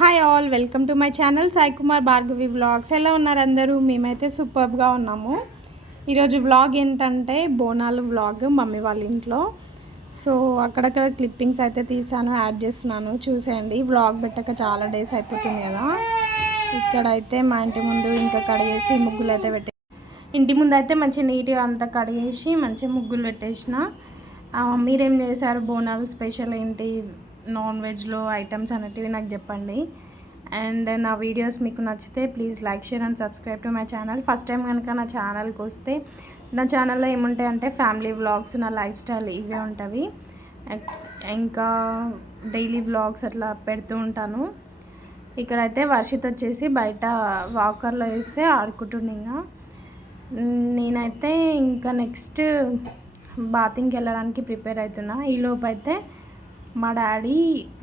Hi all, welcome to my channel Sai Kumar Bhargavi vlogs. ఎలా ఉన్నారు అందరూ? మేమైతే సూపర్గా ఉన్నాము. ఈరోజు వ్లాగ్ ఏంటంటే బోనాలు వ్లాగ్ మమ్మీ వాళ్ళ ఇంట్లో. సో అక్కడక్కడ క్లిప్పింగ్స్ అయితే తీసాను, యాడ్ చేస్తున్నాను, చూసేయండి. వ్లాగ్ పెట్టక చాలా డేస్ అయిపోతుంది కదా. ఇక్కడైతే మా ఇంటి ముందు ఇంకా కడిగేసి ముగ్గులు అయితే ఇంటి ముందు అయితే మంచి నీట్గా అంతా కడిగేసి మంచిగా ముగ్గులు పెట్టేసిన. మీరేం చేశారు? బోనాలు స్పెషల్ ఏంటి? నాన్ వెజ్లో ఐటమ్స్ అనేటివి నాకు చెప్పండి. అండ్ నా వీడియోస్ మీకు నచ్చితే please like, share and subscribe to my channel. First time కనుక నా ఛానల్కి వస్తే నా ఛానల్లో ఏముంటాయి అంటే ఫ్యామిలీ వ్లాగ్స్, నా లైఫ్ స్టైల్ ఇవే ఉంటాయి. ఇంకా డైలీ వ్లాగ్స్ అట్లా పెడుతూ ఉంటాను. ఇక్కడైతే వర్షిత్ వచ్చేసి బయట వాకర్లో వేస్తే ఆడుకుంటుండే. నేనైతే ఇంకా నెక్స్ట్ బాతింగ్కి వెళ్ళడానికి ప్రిపేర్ అవుతున్నా. ఈలోపు అయితే మా డాడీ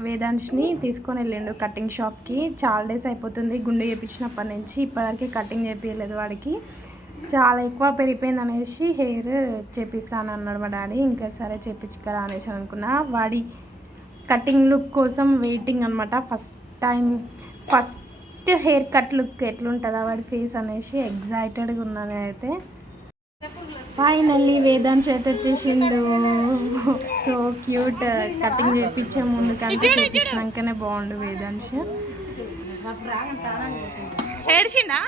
వేదాంశ్ని తీసుకొని వెళ్ళిండు కటింగ్ షాప్కి. చాలా డేస్ అయిపోతుంది గుండు చేయించినప్పటి నుంచి, ఇప్పటివరకు కటింగ్ చేయించలేదు. వాడికి చాలా ఎక్కువ పెరిగిపోయింది అనేసి హెయిర్ చేపిస్తాను అన్నాడు మా డాడీ. ఇంకా సరే చేయించుకరా అనేసి అనుకున్నా. వాడి కటింగ్ లుక్ కోసం వెయిటింగ్ అనమాట. ఫస్ట్ హెయిర్ కట్ లుక్ ఎట్లుంటుందా వాడి ఫేస్ అనేసి ఎగ్జైటెడ్గా ఉన్నాను. అయితే ఫైనల్లీ వేదాంశ్ అయితే వచ్చేసిండు. So cute. కటింగ్ చేయించే ముందు కంటే చేయించినాకనే బాగుండు వేదాంశ్. ఏడ్చిండా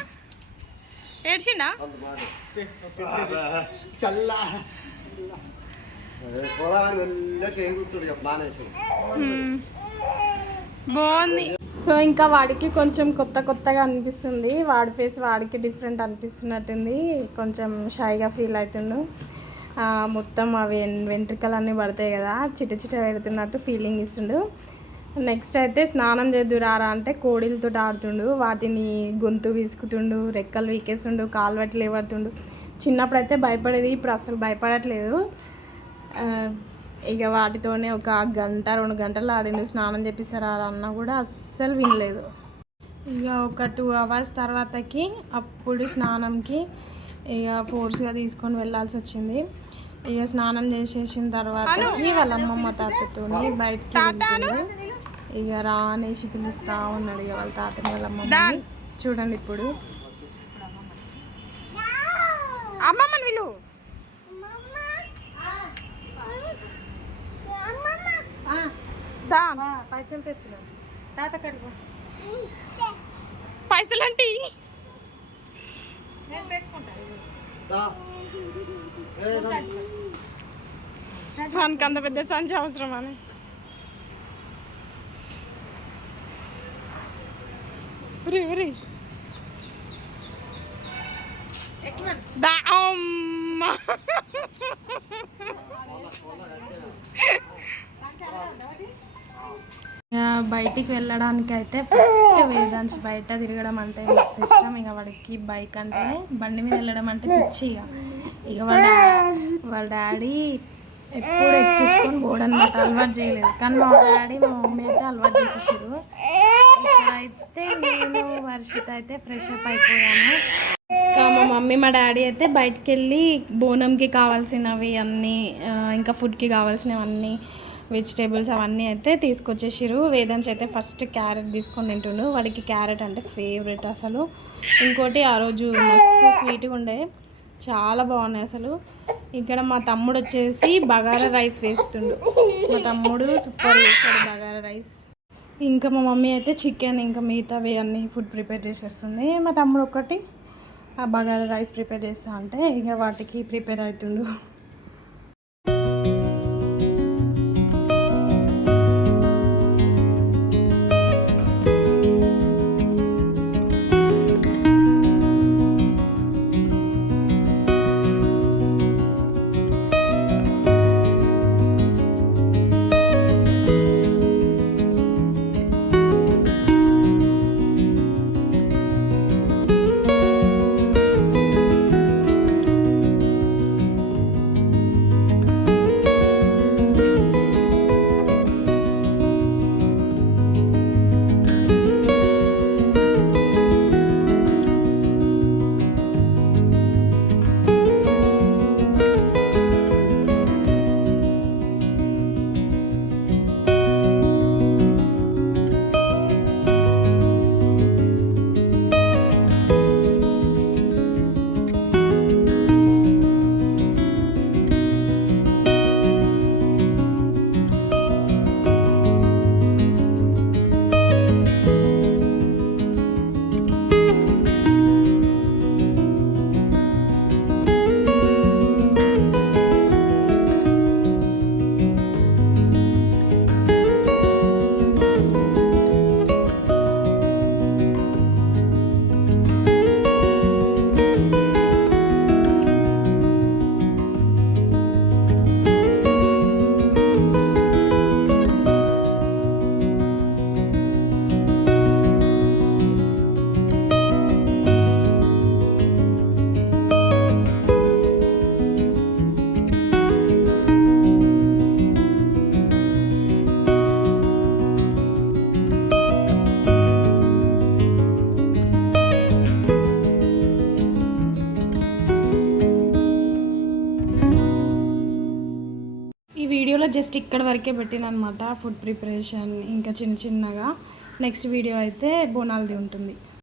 బాగుంది. సో ఇంకా వాడికి కొంచెం కొత్తగా అనిపిస్తుంది. వాడి ఫేస్ వాడికి డిఫరెంట్ అనిపిస్తున్నట్టుంది. కొంచెం షైగా ఫీల్ అవుతుండు. మొత్తం అవి వెంట్రుకలన్నీ పడతాయి కదా, చిట పెడుతున్నట్టు ఫీలింగ్ ఇస్తుండు. నెక్స్ట్ అయితే స్నానం చేద్దురారా అంటే కోడిలతో ఆడుతుండు. వాటిని గొంతు వీసుకుతుండు, రెక్కలు వీకేస్తుండు, కాలువట్లు లేవడుతుండు. చిన్నప్పుడైతే భయపడేది, ఇప్పుడు అసలు భయపడట్లేదు. ఇక వాటితోనే ఒక గంట 2 గంటలు ఆడిండు. స్నానం చేపిస్తారా అన్నా కూడా అస్సలు వినలేదు. ఇక ఒక 2 అవర్స్ తర్వాతకి అప్పుడు స్నానంకి ఇక ఫోర్స్గా తీసుకొని వెళ్ళాల్సి వచ్చింది. ఇక స్నానం చేసేసిన తర్వాతకి వాళ్ళ అమ్మమ్మ తాతతో బయటికి వెళ్తుంది. ఇక రా అనేసి పిలుస్తూ ఉన్నాడు ఇక వాళ్ళ తాతని వాళ్ళ అమ్మమ్మ. చూడండి ఇప్పుడు అమ్మమ్మని విలు. పైసలు తెస్తున్నాం తాత కడుగు. పైసలు అంటే నేను పెట్టుకుంటాను. అంత పెద్ద సంచి అవసరం అని ఉరి బయటికి వెళ్ళడానికి అయితే ఫస్ట్ వేదాంశ్ బయట తిరగడం అంటే మస్తు ఇష్టం. ఇక వాడికి బైక్ అంటే బండి మీద వెళ్ళడం అంటే పిచ్చి. ఇక వాళ్ళ డాడీ ఎప్పుడు ఎక్కించుకొని పోవడనమాట, అలవాటు చేయలేదు. కానీ మా డాడీ మా మమ్మీ అయితే అలవాటు చేసేసారు. ఇక్కడైతే నేను వర్షిత్ అయితే ఫ్రెష్ అప్ అయిపోయాను. ఇంకా మా మమ్మీ మా డాడీ అయితే బయటికి వెళ్ళి బోనంకి కావాల్సినవి అన్నీ, ఇంకా ఫుడ్కి కావాల్సినవి అన్నీ, వెజిటేబుల్స్ అవన్నీ అయితే తీసుకొచ్చేసారు. వేదాంశ్ అయితే ఫస్ట్ క్యారెట్ తీసుకొని తింటుండు. వాడికి క్యారెట్ అంటే ఫేవరెట్ అసలు. ఇంకోటి ఆ రోజు మస్తు స్వీట్గా ఉండే, చాలా బాగున్నాయి అసలు. ఇక్కడ మా తమ్ముడు వచ్చేసి బగారా రైస్ వేస్తుండు. మా తమ్ముడు సూపర్ చేస్తాడు బగారా రైస్. ఇంకా మా మమ్మీ అయితే చికెన్ ఇంకా మిగతావి అన్నీ ఫుడ్ ప్రిపేర్ చేసేస్తుంది. మా తమ్ముడు ఒకటి ఆ బగారా రైస్ ప్రిపేర్ చేస్తా అంటే ఇక వాటికి ప్రిపేర్ అవుతుండు. వీడియోలో జస్ట్ ఇక్కడ వరకే పెట్టిన అనమాట ఫుడ్ ప్రిపరేషన్ ఇంకా చిన్నగా. నెక్స్ట్ వీడియో అయితే బోనాలది ఉంటుంది.